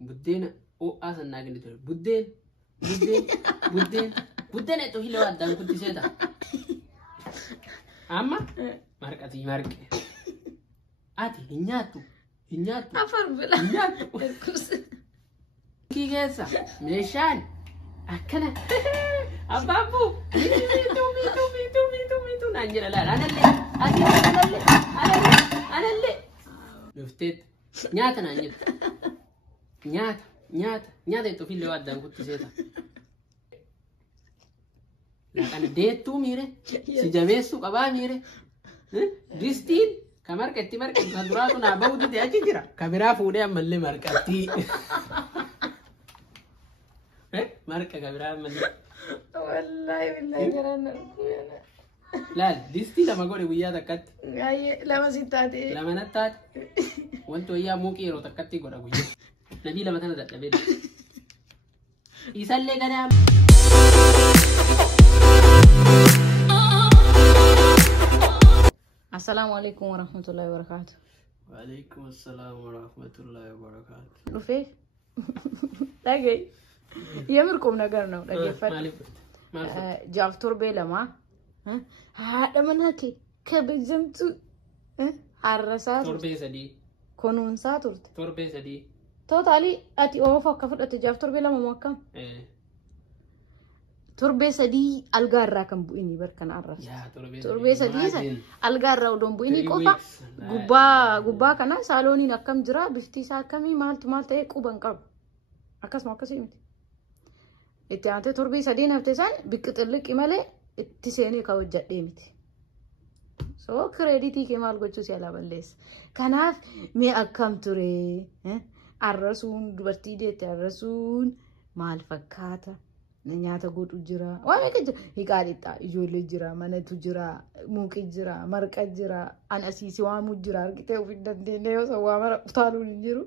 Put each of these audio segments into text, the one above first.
بدينا أو أصلا ناقل تقول بدين itu hilau ada kunci seda. Amma mark ati mark. Ati hinyatu. Afar bila. Hinyatu. Kigesa meshan. Akana. Ababu. Mitu nanjira la. Analle. Nuftet. Nyata nanjira. Nyata itu hilau ada kunci seda. Lakan detu mire, si jabesu kaba mire, distin kamar ketti naduratu na baudu de achi jira, kamera fude amalle markati, marka kamera amalle. Wallahi billahi karana kuyana. Lal disti lama gore wiya takat. Aye lama sitati. Lama natat. Wanto iya muki ro takati gora wiya. Nabi lama tana dat nabi. Isalle kana. السلام عليكم ورحمة الله وبركاته. وعليكم السلام ورحمة الله وبركاته. رفيق دقي يمركم نقرنا دقي فت جاف تربي لما هذا من هكي كبجمتو عرسات تربي سدي كونون ساتورت تربي سدي توتالي أتي أوفا كفر أتي جاف تربي لما موكم تربي سدي الجارة كم بويني بركان عرس تربي سدي الجارة ودم بويني كوفا غبا كنا سالوني نكم جرا بفتي سا كمي مالت كوبان كاب أكاس ما كسي مت إتيانت تربي سدي نفتسان بكتلك إمالة تسيني كوجد ديمت سو كريديتي كمال قدسو سيالا بلس كناف مي أكم تري الرسون دبرتي ديت الرسون مال فكاتا nyaata godhu jira waan akka hiqaadita ijoollee jira manatu jira muuqi jira marqa jira an asiisi waamu jira argitee of dandeenye yoo sawaa mara utaaluun hin jiru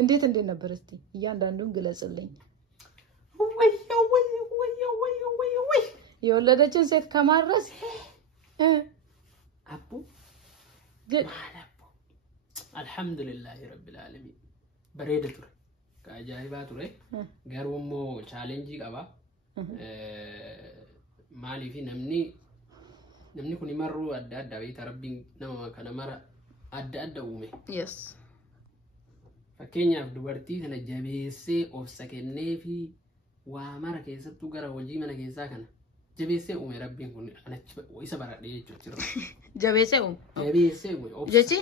እንዴት ነበር እስቲ እያንዳንዱን ግለጽልኝ ወይ የወለደችን ሴት ከማድረስ አቡ ግን አልহামዱሊላህ ረብል ዓለሚን በሬደቱ كأجايبها ترى قالوا مو challenge كابا مالي في نمني كوني مرة أدى بيت ربي نما كنا مرة أدى ومه yes فكينيا في دوارتي أنا جابيسي أو سكنني في ومرة كيسة تجرا وجي من كيسة كنا جابيسي ومه ربي كوني أنا ويسا برا ليه تشتري جابيسي ومه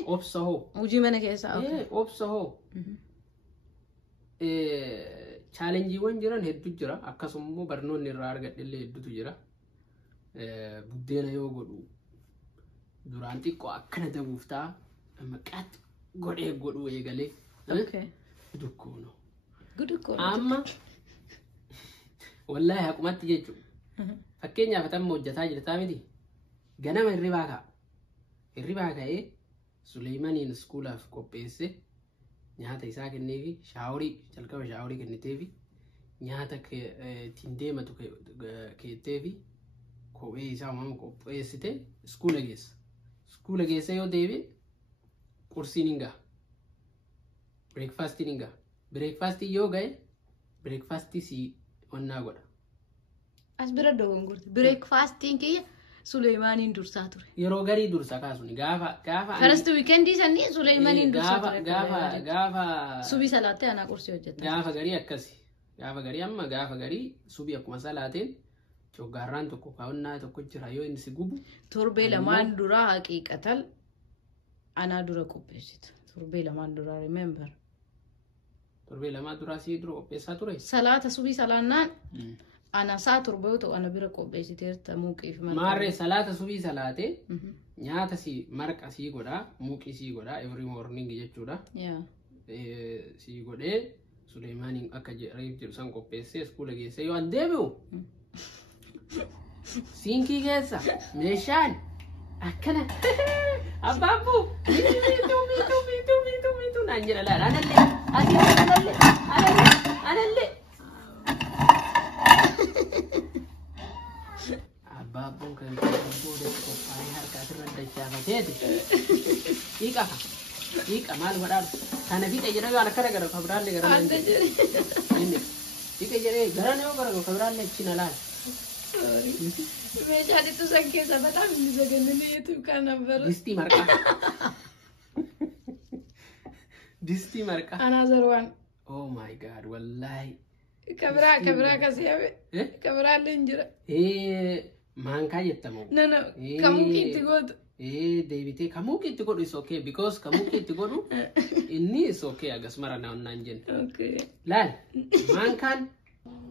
أوبسه وجي من كيسة أوبسه challenge wan jiran heddu jira akkasummo barnoonni irraa argadhille heddutu jira buddeena yoo godhu duraan xiqqoo akkana dabuuftaa maqaat godhu eegalee gudukkono amma wallahi haqumatti jechu fakkeenyaaf atamma hojjataa jirtaa miti ganama hirribaa ka'ee Suleymaaniin iskuulaaf qopheesse nyaata isaa kenneefi jalqaba shaaworii kenniteefi nyaata tindeematu keetteefi kophee isaa waan qopheessite iskuula geessa yoo deebi qursiin hin gaha breakfastiin hin gaha breakfastii yoo gahe breakfastii si onnaa godha as bira dogongoorte breakfastiin kiyya Suleymaaniin dursaa ture yeroo garii dursa kaasuni gaafa first weekend sanni Suleymaaniin dursaa ture gaafa subii salaatte ana qursi hojjeta gaafa garii akkasi gaafa garii amma gaafa garii subii akkuma salaateen coggaarraan tokko kaawannaa tokko jira yoo inni si gubu torbee lamaan dura haqiiqatan ana dura qopheessita torbee lamaan dura remember torbee lamaan dura si dura qopheessaa ture salaata subii salaannaan أنا ساتر بيوتو أنا بركو بيجتيرت موكي في مارة صلاة سوي صلاة نياتا سي مرك أسي غدا موكي سي غدا every morning يجتورا سي غدا سليماني أكاج ريب جرسان كو بيسي سكولا جيسي يو أنديبو سينكي جيسا ميشان أكنا أبابو ميتو نانجر لا أنا اللي Babon kan boleh kopai harga terrendah jangan jadi. Ika mal wadah. Kana fiixa jedhee waan akkana gara kabiraallee gara Anda jadi. fiixa jedhee gara nama gara kabiraallee cina laal. Meeshaan itu sakit sama tak bisa gini itu kan baru. Disti marqa. Disti marqa. Another one. Oh my god, wallahi. Kabra kasih apa? Kabra lenjera. Maankaa jettamu. No, kamu kitti godhu. Deebitee kamuu kitti godhu is okay because kamuu kitti godhu inni is okay agasmara naan jenne. Okay. Laal maankaan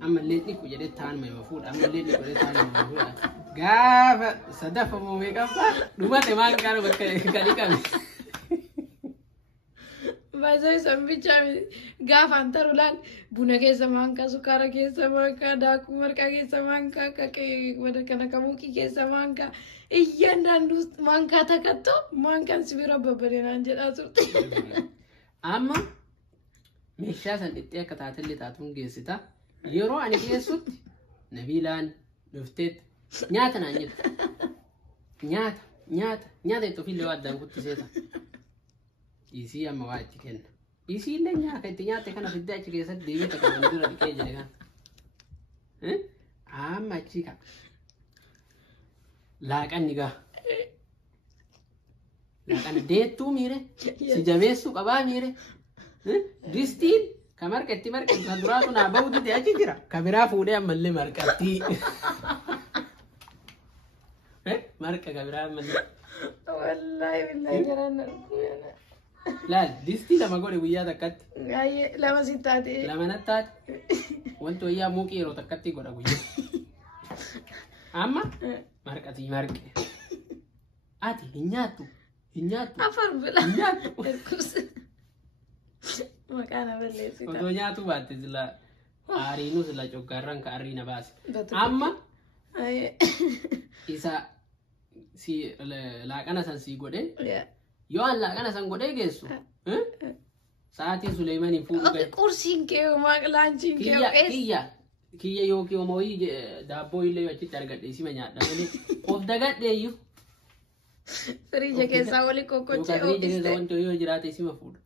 ammallee dhiqu jedhee taanuma yoo fuudha ammallee dhiqu jedhee taanuma yoo fuudha gaafa sadafamu meeqaffaa dhumate maankaan bakka dhiqame. Baay'ee sambicha gaafa antaru laal buna keessa maankaa sukkaara keessa maankaa daakuu marqaa keessa maankaa wada kana kamuuqii keessa maankaa iyyaandaandu maankaa takkatto maankaan sibira babbareedaan jedhaa turte. Amma meeshaa san dhixxee akka taatellee taatuun geessita. Yeroo ani geessutti nabiilaan dhufteetti nyaata naan jedha. Nyaata itti ofiillee waa addaan kuttiseeta. Isii amma waa itti kenna. Isii illee nyaata itti nyaatte kana fiddee achi keessatti deebita kan dura dhiqee jedhe kan. Amma achi kan. Laaqanni gaa. Laaqanni deettuu miire. Si jabeessuu qabaa miire. Distiin ka marqatti kan duraatu naa bahu dide achi jira. Ka biraa fuudhee ammallee marqatti. Marqa ka biraa ammallee. Wallahi billahi jaraan arguu. Laal distii lama godhe guyyaa takkatti. Lama si taate. Lama natti taate. Wanti wayyaa muuqii yeroo takkatti godha guyyaa. Amma marqatii marqe. Ati hin nyaattu. Afar bila. Hin nyaattu. Maqaan balleessita. Otoo nyaatu baatte sila aariinuu sila coggaarraan ka aariina baase. Amma isa si laaqana san sii godhe. Yoo an laaqana san godhee geessu. Sa'aatii Suleemaniin fuudhu ga'e. Qursiin kee laanchiin kee. Kiyya yookiin homoyii daabboo illee achitti argadhe isima nyaadha malee of dagadheeyyuu. Firiija keessaa wali kokkochee oofiste. Firiija keessaa wanti yoo jiraate isima fuudha.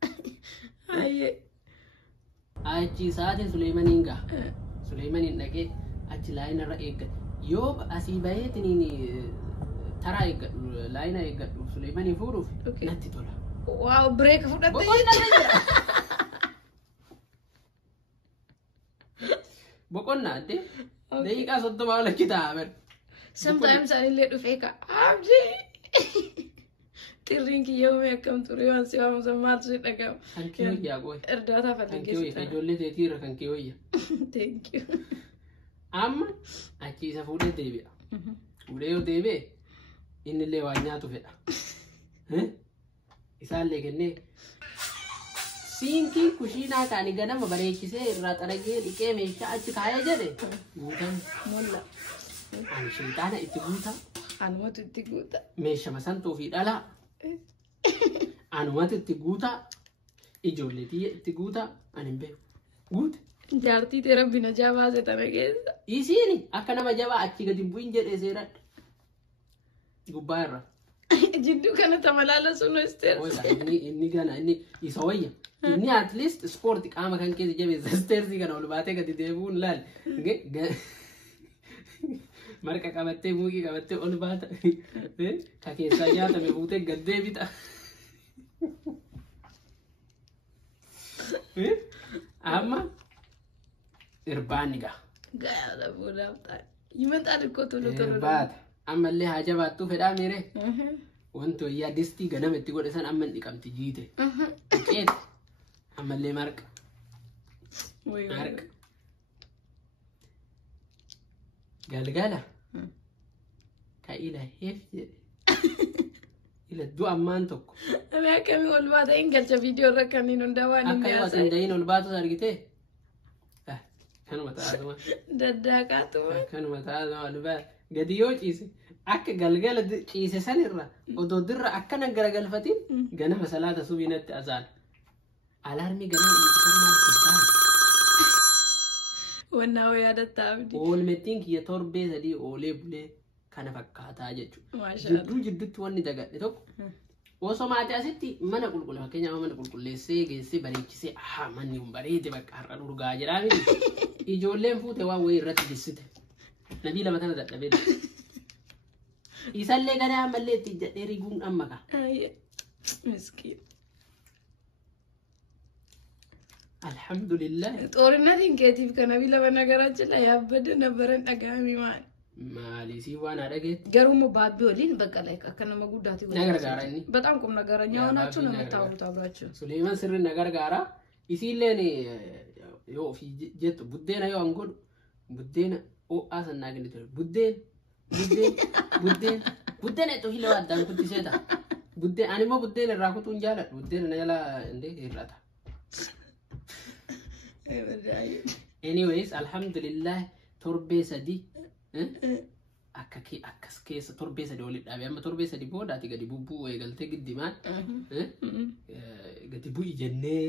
Achi sa'aatiin Suleemaniin ga'a. Suleemaniin dhaqee achi laayinarra eeggate. Yoo asii baheetiniin taraa eeggadhu laayina eeggadhu Suleemaniin fuudhuuf natti tola. Waaw bireeka fudhatte. Boqonnaa addee daqiiqaa 30 ol achi taa'a. Sometimes anillee dhufee ka abdii. Tirriin kiyyoomee akkam ture waan si waamu san maaltu si dhaga'u. Kan kee wayyaa qoy. Erdaataa falleessi. Kan ijoollee teetiirra kan kee wayya. Thank you. Amma achi isa fuudhee deebi'a. Fuudhee yoo deebi'e innillee waan nyaatu fedha. Isaallee kennee siinkii kushiinaa kaani ganama bareechisee irraa xaragee dhiqee meeshaa achi kaayee jedhe guutan Mulla. ani shayxaana itti guuta Anumatu itti guuta. meeshama santuu fi dhalaa anumatu itti guuta ijoollee tiyya itti guuta ani hin beeku guute. Jaartii tee rabbi na jaabaase tana keessa. Isiini akka nama jabaa achi gadi bu'in jedhee seeradha gubbaa irra. Jidduu kana tamalaala sun isteersi. Inni gana inni isa wayya. Inni at least sport qaama kan keessa jabeessa isteersi kana ol baatee gadi deebi'uun laal. Marqa qabattee muuqii qabattee ol baata. Ka keessaa nyaatame fuutee gad deebita. Amma irbaanni gaha. Gayaa dhabuudhaaf ta'a. Himataan ikkoo tolu tolu. Irbaata. Ammallee haa jabaattuu fedhaa miire. Wanti wayyaa distii ganama itti godhe san amma dhiqamti jiite. Dhiqeeti. Ammallee marqa. Marqa. Galgala. Ka ila heef jedhe. Ila du'ammaan tokko. Ami akkamii ol baata hin galcha viidiyoo irra kanneen hundaa waan hin Akka yoo danda'iin ol baatus argitee. Kanuma taa'atuma. Daddaaqaatuma. Kanuma taa'atuma ol baata. Gadi yoo ciise akka galgala ciise sanirra odoo dirra akkana garagalfatiin ganama salaata subiinatti azaan. Alaarmii ganama dhiibbifammaan kibbaan. Wannaa wayyaa yaadatta abdii. Oolmettiin kiyya torbee sadii oolee bulee kana fakkaataa jechuudha. Jidduutti wanni dagadhe tokko Osoo maatii asitti mana qulqulluu fakkeenyaaf mana qulqulleessee geessee bareechisee manni kun bareede bakka har'a urgaa jedhaa miti ijoolleen fuute waan wayii irratti jissite nabii lama tana dadhabee isallee gadaa ammallee itti jedhee riguun amma ka. Miskiin. Alhamdulillah. Xoorinnatiin keetiif kan nabii lama nagaraachila yaabbadde nabbaran dhagahamii maali? Maalisii waan dhageetti. Garuu baabbii waliin bakka akka nama guddaati. Nagargaara inni. Bataam kum nagaraanya hoonaachu nama taa'uutaa biraachuu. Suleeman sirri nagargaara. Isiilleen yoo ofii jettu buddeena yoo angodhu buddeena ho'aa sannaa kenni ture. Buddeen eettoo hila waddaan kuttisee ta'a. Buddeen ani immoo buddeen irraa kutuun jaaladhu. Buddeen na jala hir'ata. Anyways, alhamdulillah torbee sadii. Akkas keessa torbee sadii walitti dhaabee amma torbee sadii booda ati gadi bubbuu eegaltee giddimaan gadi bu'i jennee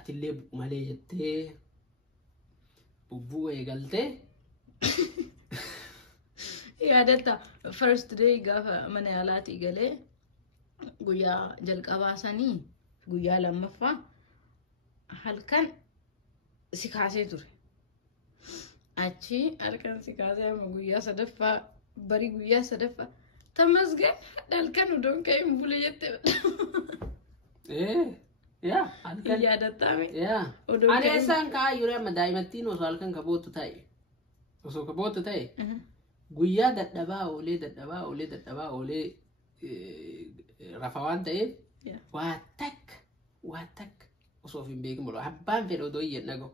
atillee malee jettee bubbuu eegaltee. Yaadatta first day gaafa mana yaalaati galee guyyaa jalqabaa sanii guyyaa lammaffaa halkan si kaasee ture. Achi halkan si kaasee amma guyyaa sadaffaa bari guyyaa sadaffaa tamasgan halkan udoon ka'ee bule jette. Halkan yaadattame. Ani isaan ka'aa yure amma daa'imattiin osoo halkan kabootu ta'e osoo kabootu ta'e guyyaa dadhabaa oolee rafa waan ta'eef waa takka osoo hin beekin bulu abbaan fedhe odoo iyyan dhagahu.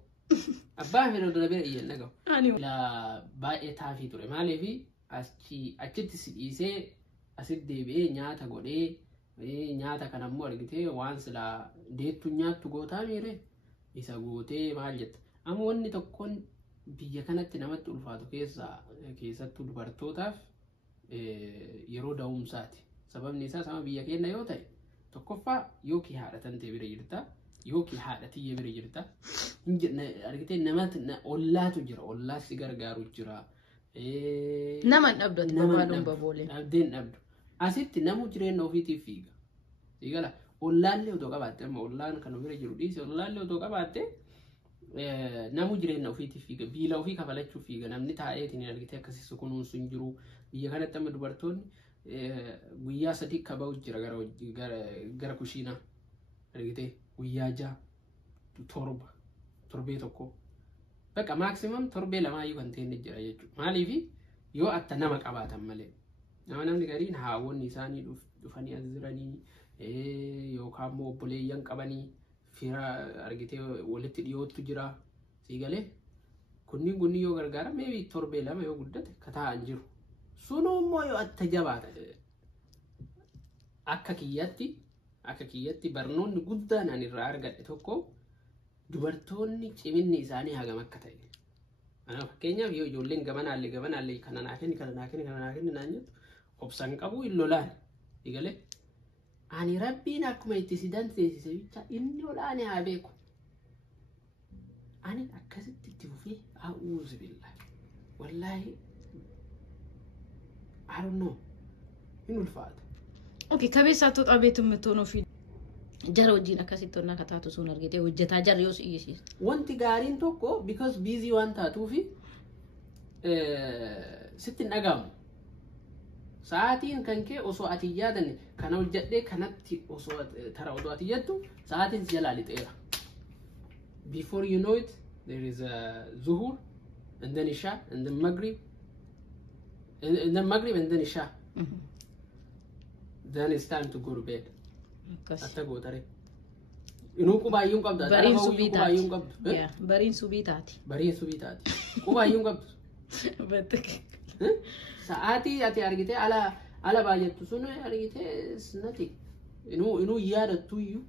Abbaan fedhe odoo bira iyyan dhagahu. Baay'ee taafii ture maaliifi achitti si dhiisee asitti deebi'ee nyaata godhee nyaata kanammoo argitee waan silaa deettu nyaattu gootaa miire isa gootee maal jetta. Amma wanni tokkoon biyya kanatti namatti ulfaatu keessattuu dubartootaaf yeroo da'umsaati. Sababni isaa sama biyya keenya yoo ta'e tokkoffaa yookiin haadha tantee bira jirta yookiin haadha tiyya bira jirta. Argitee namatti ollaatu jira ollaas si gargaaru jira. Nama dhabdatu babaaduun baboolee. Dhabdeen dhabdu. Asitti namu jireenya ofiitiif fiiga. Siigala ollaallee otoo qabaatte amma ollaan kan bira jiru dhiise ollaallee otoo qabaatte namu jireenya ofiitiif fiiga biila ofii kafalachuuf fiiga namni taa'eetiin argitee akkasii kunuunsu hin jiru. Biyya kanatti amma dubartoonni guyyaa sadii kaba'u jira gara kushiinaa argitee guyyaa 6 torbee tokko bakka maximum torbee lamaayyuu kan ta'e jira jechuudha. Maaliif yoo atta nama qabaatan malee namni gariin haawonni isaanii dhufanii as jiranii yookaan immoo obboleeyyan qabanii fira argitee walitti dhiyootu jira siigalee kunniin yoo gargaara maybe torbee lama yoo guddate kataa'an jiru. Sunummoo yoo atta jabaata akka kiyyatti barnoonni guddaan ani irraa argadhe tokko dubartoonni ciminni isaanii hagam akka ta'e. Fakkeenyaaf yoo ijoolleen gamanaallee kana naa kenni naan jettu obsan qabu hin lolaan egalee ani rabbiin akkuma itti si dandeessise bicha inni olaane haa beeku. Ani akkasitti itti fufee a'uuzu billahi wallaahi I don't know. Hin ulfaata. Okay, kabeessaattuu qabeetu mitoon ofii jara wajjin akkasitti onnaa kataatu sun argitee hojjetaa jara yoo si'isiisa. Wanti gaariin tokko because busy waan taatuufi sitti hin dhagahamu. Sa'aatiin kan kee osoo ati yaadanne kana hojjedhee kanatti osoo tara odoo ati jettu sa'aatiin si jalaa lixeera. Before you know it, there is a zuhur and then isha and then maghrib. And then Maghrib and then Isha. Then it's time to go to bed. Atta go tare. Inu kubaayuun qabda. Bariin subii taati. Bariin subii taati. Kubaayuun qabdu. Battake. Sa'aatii ati argitee ala baay'attu sun argitee snati. Inu yaadattu iyyuu.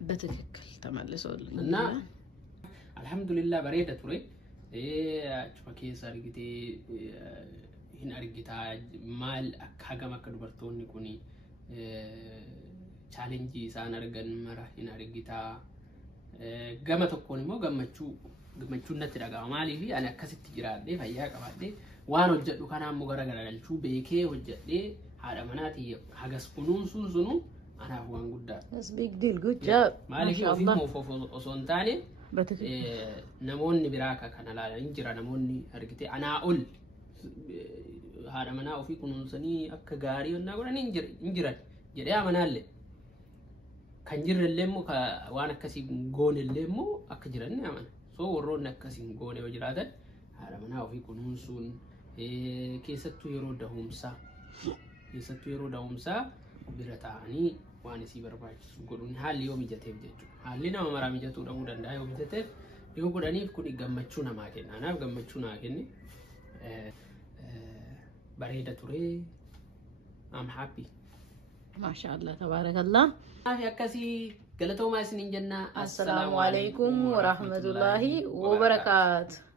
Battake tamallisoo. Na alhamdulillah bareeda ture. Achuma keessa argitee hin argitaa maal akka hagam akka dubartoonni kun challenge isaan argan mara hin argitaa. Gama tokkoon immoo gammachuun natti dhaga'ama. Maaliif ani akkasitti jiraadhee fayyaa qabaadhee waan hojjedhu kanaan immoo gara galchuu beekee hojjedhee haadha manaatii hagas kunuunsuun sunu أنا هو نقول That's big deal. Good job. مالك في مو أصون تاني Betul. نموني براكا كان لا إنجرا نموني أركتي أنا أقول هذا منا وفي كنوسني أكجاري ونقول أنا إنجرا جري أمانة اللي كان جرى الليمو وأنا كسي جون الليمو أكجرني أمانة سو ورونا كسي جون وجرادا هذا منا وفي كنوسون كيستو يرو دهومسا برتاعني وأنا سيبر بايش يقولون حال يوم يجتهد جدّو حالنا ما مرامي جتّو دهو دندا يوم يجتهد يقول أني كوني جمّتشونا ما كنا أنا جمّتشونا كني بريدة توري I'm happy ما شاء الله تبارك الله. يا كسي قلتوا ما سنين جنة السلام عليكم ورحمة الله وبركاته.